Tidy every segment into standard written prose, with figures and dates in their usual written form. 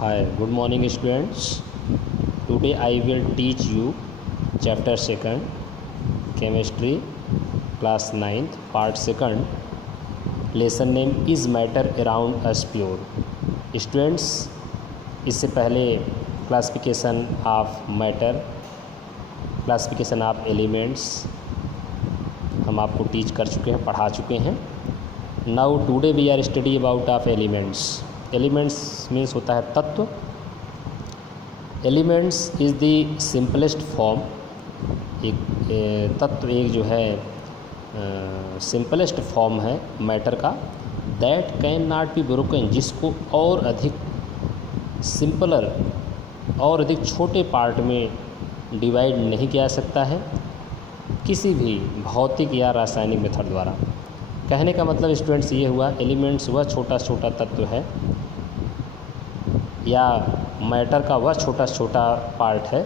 Hi, good morning students. Today I will teach you chapter 2nd chemistry class 9th part 2nd. Lesson name is matter around us pure. Students, इससे पहले classification of matter, classification of elements हम आपको teach कर चुके हैं, पढ़ा चुके हैं. Now today we are study about of elements. Elements means होता है तत्व. Elements is the simplest form. एक तत्व एक जो है सिंपलेस्ट फॉर्म है मैटर का. That can not be broken, जिसको और अधिक सिंपलर और अधिक छोटे पार्ट में डिवाइड नहीं किया जा सकता है किसी भी भौतिक या रासायनिक मेथड द्वारा. कहने का मतलब स्टूडेंट्स ये हुआ, एलिमेंट्स वह छोटा छोटा तत्व है या मैटर का वह छोटा छोटा पार्ट है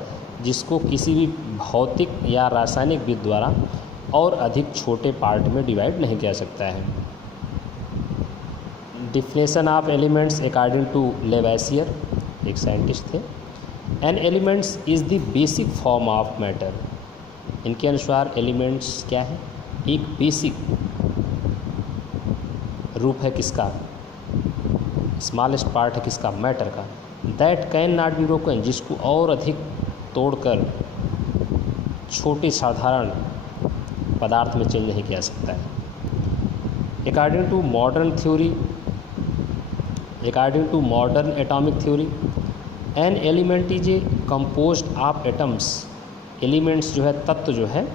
जिसको किसी भी भौतिक या रासायनिक विद द्वारा और अधिक छोटे पार्ट में डिवाइड नहीं किया जा सकता है. Definition of elements according to Lavoisier, एक साइंटिस्ट थे. An elements is the basic form of matter. इनके अनुसार एलिमेंट्स क्या है? एक बेसिक रूप है किसका? स्मॉलेस्ट पार्ट है किसका? मैटर का. That can not be broken, जिसको और अधिक तोड़कर छोटे साधारण पदार्थ में चेंज नहीं किया जा सकता है. According to modern atomic theory, an element is a composed of atoms. Elements जो है, तत्व जो है,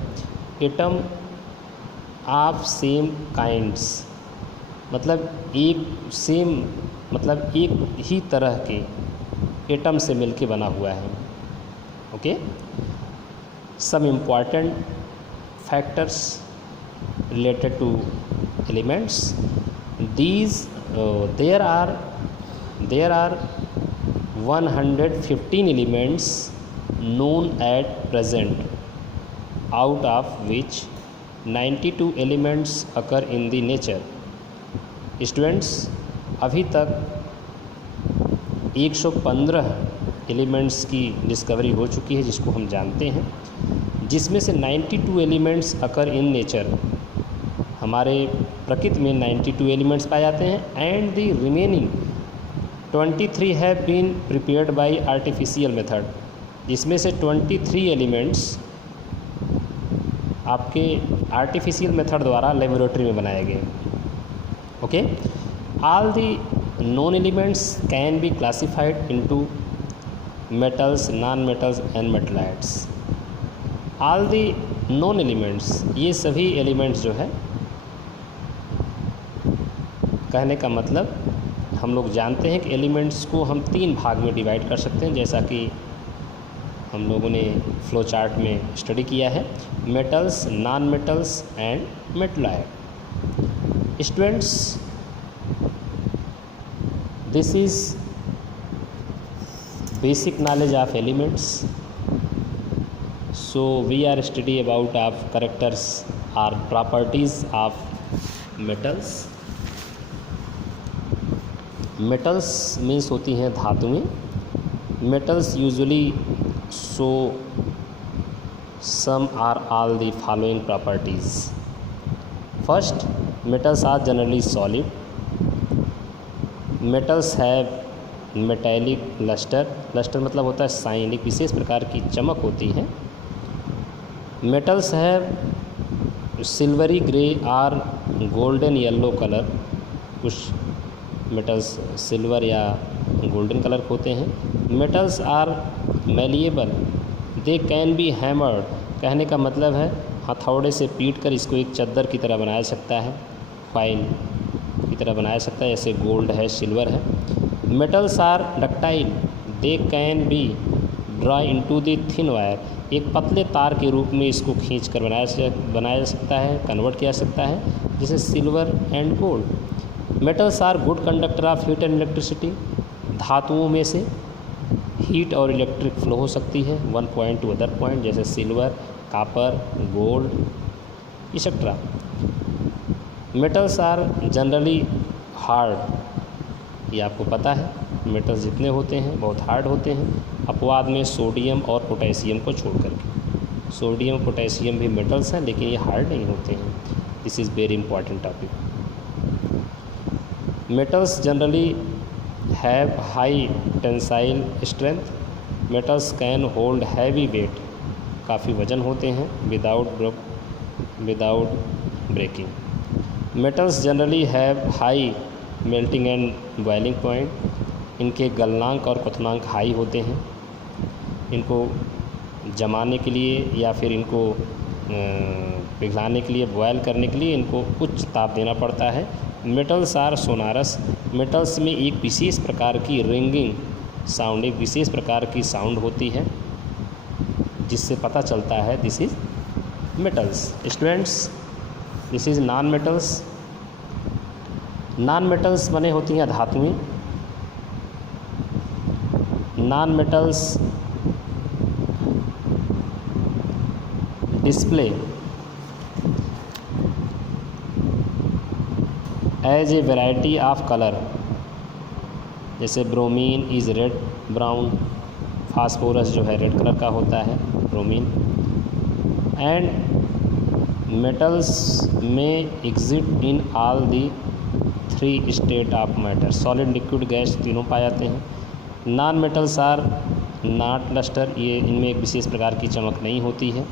एटम ऑफ सेम काइंड्स, मतलब एक ही तरह के एटम से मिलके बना हुआ है. Okay. Some important factors related to elements. There are 115 elements known at present, out of which 92 elements occur in the nature. Students, अभी तक 115 एलिमेंट्स की डिस्कवरी हो चुकी है जिसको हम जानते हैं, जिसमें से 92 एलिमेंट्स अकर इन नेचर, हमारे प्रकृति में 92 एलिमेंट्स पाए जाते हैं. And the remaining 23 have been prepared by artificial method. जिसमें से 23 एलिमेंट्स आपके आर्टिफिशियल मेथड द्वारा लेबोरेटरी में बनाए गए. Okay. All the non elements can be classified into metals, non metals and मेटलाइट्स. All the non elements, ये सभी एलिमेंट्स जो है, कहने का मतलब हम लोग जानते हैं कि एलिमेंट्स को हम 3 भाग में डिवाइड कर सकते हैं, जैसा कि हम लोगों ने फ्लो चार्ट में स्टडी किया है. Metals, non metals and metalloid. Students, this is basic knowledge of elements. So we are study about of characters और properties of metals. Metals means होती हैं धातुएं. Metals usually so some or all the following properties. First, metals are generally solid. Metals have metallic luster. Luster मतलब होता है sign, एक विशेष प्रकार की चमक होती है. Metals have silvery grey or golden yellow color. कुछ मेटल्स सिल्वर या गोल्डन कलर के होते हैं. Metals are malleable, they can be hammered. कहने का मतलब है हथौड़े से पीट कर इसको एक चद्दर की तरह बनाया जा सकता है, फाइन की तरह बनाया जा सकता है, जैसे गोल्ड है, सिल्वर है. Metals are ductile, they can be draw into the thin wire. एक पतले तार के रूप में इसको खींच कर बनाया जा सकता है, कन्वर्ट किया जा सकता है, जैसे silver and gold. Metals are good conductor of heat and electricity. धातुओं में से हीट और इलेक्ट्रिक फ्लो हो सकती है one point to other point, जैसे silver, copper, gold etcetera. Metals are generally hard, ये आपको पता है. मेटल्स जितने होते हैं बहुत हार्ड होते हैं, अपवाद में सोडियम और पोटेशियम को छोड़ करके। सोडियम पोटेशियम भी मेटल्स हैं लेकिन ये हार्ड नहीं होते हैं। This is very important topic. Metals generally have high tensile strength. Metals can hold heavy weight, काफ़ी वजन होते हैं, without breaking. Metals generally have high melting and boiling point. इनके गलनांक और क्वथनांक हाई होते हैं। इनको जमाने के लिए या फिर इनको पिघलाने के लिए, बॉयल करने के लिए इनको उच्च ताप देना पड़ता है। Metals are सोनारस। मेटल्स में एक विशेष प्रकार की रिंगिंग साउंड, एक विशेष प्रकार की साउंड होती है जिससे पता चलता है this is metals. Students, this is non metals. Non metals बने होती हैं धातुएं। Non metals display as a variety of colour, जैसे bromine is red brown, phosphorus जो है रेड कलर का होता है ब्रोमीन। एंड मेटल्स में exist in all the 3 state of matter, solid liquid gas तीनों पाए जाते हैं। Non metals are not luster, ये इनमें एक विशेष प्रकार की चमक नहीं होती है।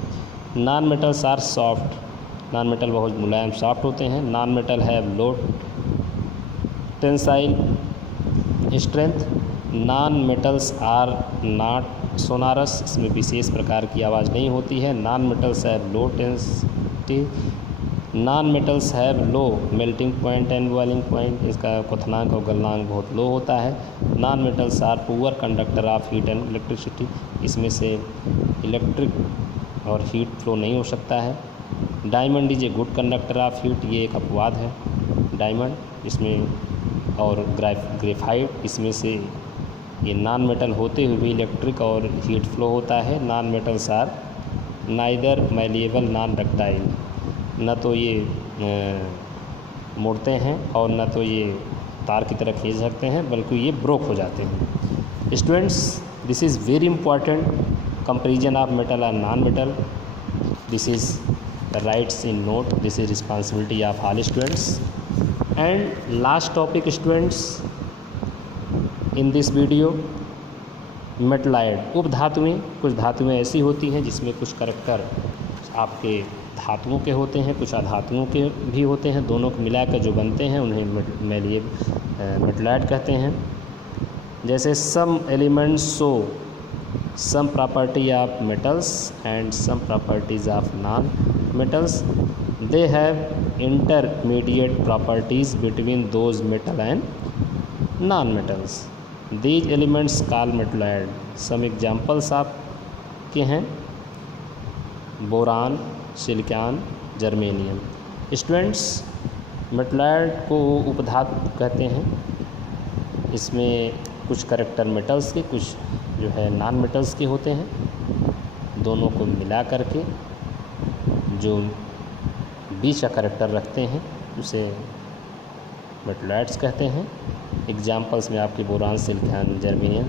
Non metals are soft, non metal बहुत मुलायम सॉफ्ट होते हैं। Non metal have low tensile strength. Non metals are not sonorous, इसमें विशेष प्रकार की आवाज़ नहीं होती है। Non metals have low tenacity. Non metals have low melting point and boiling point, इसका क्वथनांक और गलनांक बहुत लो होता है। Non metals are poor conductor of heat and electricity, इसमें से इलेक्ट्रिक और हीट फ्लो नहीं हो सकता है। Diamond is a good conductor of heat, ये एक अपवाद है डायमंड इसमें, और ग्रेफाइट इसमें से ये नॉन मेटल होते हुए भी इलेक्ट्रिक और हीट फ्लो होता है। Non metals are neither malleable non ductile, न तो ये मुड़ते हैं और न तो ये तार की तरह खींच सकते हैं, बल्कि ये ब्रोक हो जाते हैं। Students, this is very important, comparison of metal और non metal. This is the rights in note, this is responsibility of all students. And last topic students in this video, metalloid उपधातुएँ। कुछ धातुएँ ऐसी होती हैं जिसमें कुछ करैक्टर आपके धातुओं के होते हैं, कुछ अधातुओं के भी होते हैं, दोनों को मिलाकर जो बनते हैं उन्हें मेटलाइड कहते हैं। जैसे some elements show some property of metals and some properties of non metals, they have intermediate properties between those metal and non metals, these elements call metalloid. Some examples आप के हैं boron, silicon, germanium. Students, metalloid को उपधातु कहते हैं। इसमें कुछ character metals के, कुछ जो है नॉन मेटल्स के होते हैं। दोनों को मिला करके जो बीच का करैक्टर रखते हैं उसे मेटलाइड्स कहते हैं। एग्जाम्पल्स में आपके boron, silicon, germanium.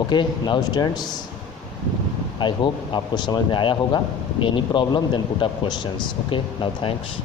Okay, now students, I hope आपको समझ में आया होगा। Any problem then put up questions. Okay, now thanks.